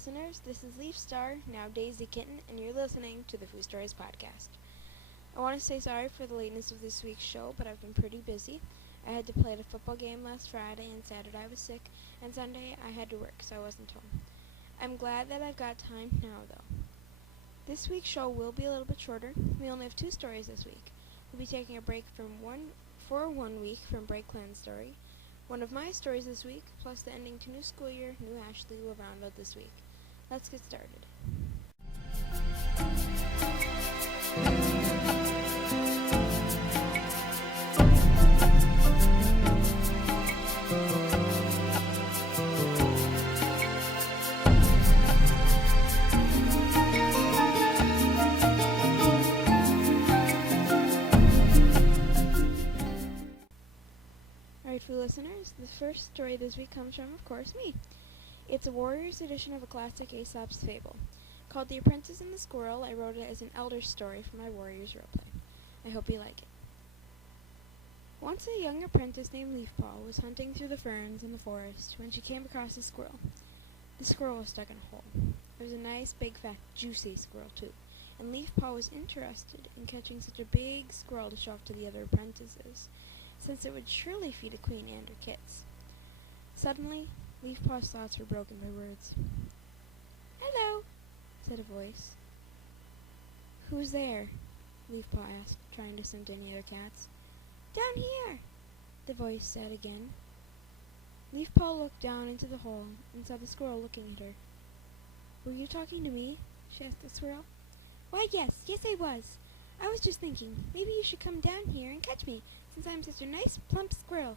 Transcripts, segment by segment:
listeners. This is Leaf Star, now Daisy Kitten, and you're listening to the TheFooStories podcast. I want to say sorry for the lateness of this week's show, but I've been pretty busy. I had to play at a football game last Friday, and Saturday I was sick, and Sunday I had to work, so I wasn't home. I'm glad that I've got time now, though. This week's show will be a little bit shorter. We only have 2 stories this week. We'll be taking a break for 1 week from Break Clan's story. One of my stories this week, plus the ending to new school year, New Ashley, will round out this week. Let's get started. Alright, Foo listeners, the first story this week comes from, of course, me. It's a Warriors edition of a classic Aesop's fable. Called The Apprentice and the Squirrel, I wrote it as an elder story for my Warriors roleplay. I hope you like it. Once a young apprentice named Leafpaw was hunting through the ferns in the forest when she came across a squirrel. The squirrel was stuck in a hole. It was a nice, big, fat, juicy squirrel, too, and Leafpaw was interested in catching such a big squirrel to show off to the other apprentices, since it would surely feed a queen and her kits. Suddenly, Leafpaw's thoughts were broken by words. "Hello," said a voice. "Who's there?" Leafpaw asked, trying to scent any other cats. "Down here," the voice said again. Leafpaw looked down into the hole and saw the squirrel looking at her. "Were you talking to me?" she asked the squirrel. "Why, yes, I was. I was just thinking, maybe you should come down here and catch me, since I'm such a nice, plump squirrel."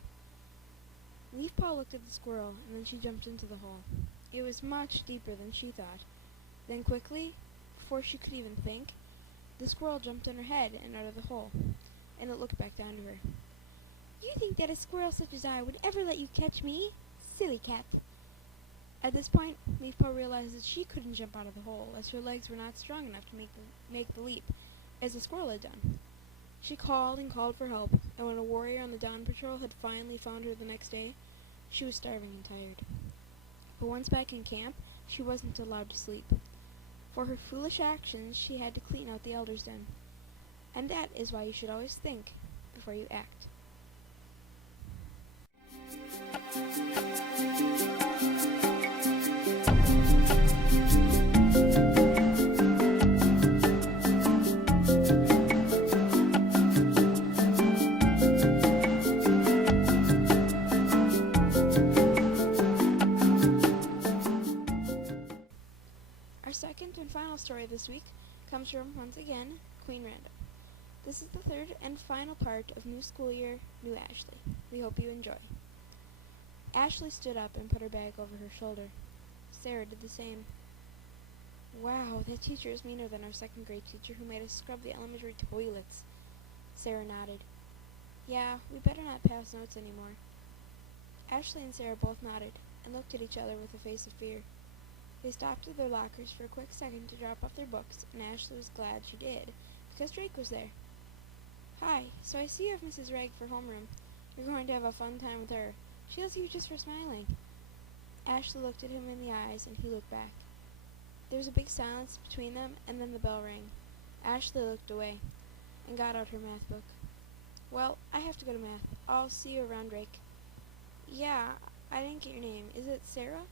Leafpaw looked at the squirrel, and then she jumped into the hole. It was much deeper than she thought. Then quickly, before she could even think, the squirrel jumped on her head and out of the hole, and it looked back down to her. "You think that a squirrel such as I would ever let you catch me? Silly cat." At this point, Leafpaw realized that she couldn't jump out of the hole, as her legs were not strong enough to make the leap, as the squirrel had done. She called and called for help, and when a warrior on the dawn patrol had finally found her the next day, she was starving and tired. But once back in camp, she wasn't allowed to sleep. For her foolish actions, she had to clean out the elder's den. And that is why you should always think before you act. Our second and final story this week comes from, once again, Queen Random. This is the third and final part of New School Year, New Ashley. We hope you enjoy. Ashley stood up and put her bag over her shoulder. Sarah did the same. "Wow, that teacher is meaner than our second grade teacher who made us scrub the elementary toilets." Sarah nodded. "Yeah, we better not pass notes anymore." Ashley and Sarah both nodded and looked at each other with a face of fear. They stopped at their lockers for a quick second to drop off their books, and Ashley was glad she did, because Drake was there. "Hi, so I see you have Mrs. Ragg for homeroom. You're going to have a fun time with her. She loves you just for smiling." Ashley looked at him in the eyes, and he looked back. There was a big silence between them, and then the bell rang. Ashley looked away, and got out her math book. "Well, I have to go to math. I'll see you around, Drake." "Yeah, I didn't get your name. Is it Sarah?"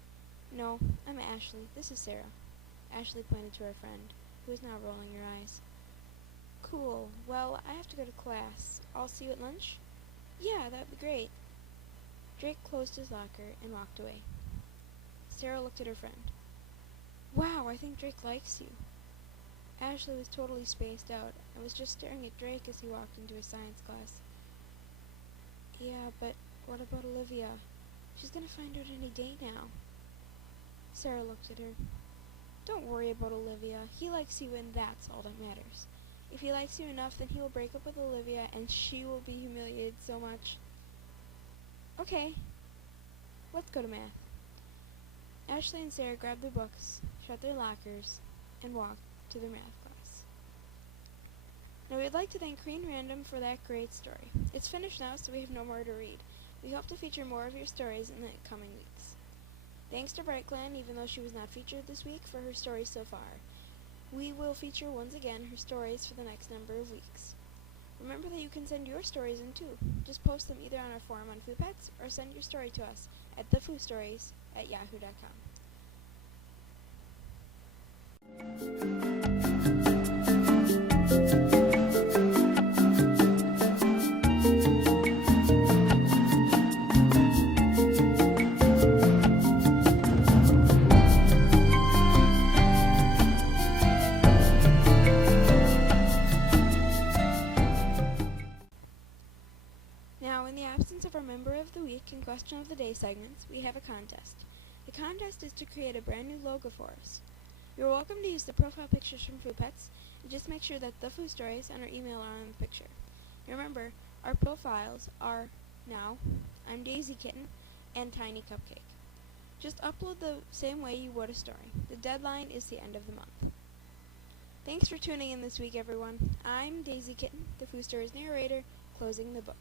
"No, I'm Ashley. This is Sarah." Ashley pointed to her friend, who was now rolling her eyes. "Cool. Well, I have to go to class. I'll see you at lunch?" "Yeah, that'd be great." Drake closed his locker and walked away. Sarah looked at her friend. "Wow, I think Drake likes you." Ashley was totally spaced out and was just staring at Drake as he walked into his science class. "Yeah, but what about Olivia? She's gonna find out any day now." Sarah looked at her. "Don't worry about Olivia. He likes you, and that's all that matters. If he likes you enough, then he will break up with Olivia, and she will be humiliated so much." "Okay, let's go to math." Ashley and Sarah grabbed their books, shut their lockers, and walked to their math class. Now, we'd like to thank Queen Random for that great story. It's finished now, so we have no more to read. We hope to feature more of your stories in the coming weeks. Thanks to Brightland, even though she was not featured this week, for her stories so far. We will feature once again her stories for the next number of weeks. Remember that you can send your stories in too. Just post them either on our forum on FooPets or send your story to us at TheFooStories@yahoo.com. Now, in the absence of our Member of the Week and Question of the Day segments, we have a contest. The contest is to create a brand new logo for us. You're welcome to use the profile pictures from FooPets, and just make sure that the Foo Stories and our email are on the picture. Remember, our profiles are now I'm Daisy Kitten and Tiny Cupcake. Just upload the same way you would a story. The deadline is the end of the month. Thanks for tuning in this week, everyone. I'm Daisy Kitten, the Foo Stories narrator, closing the book.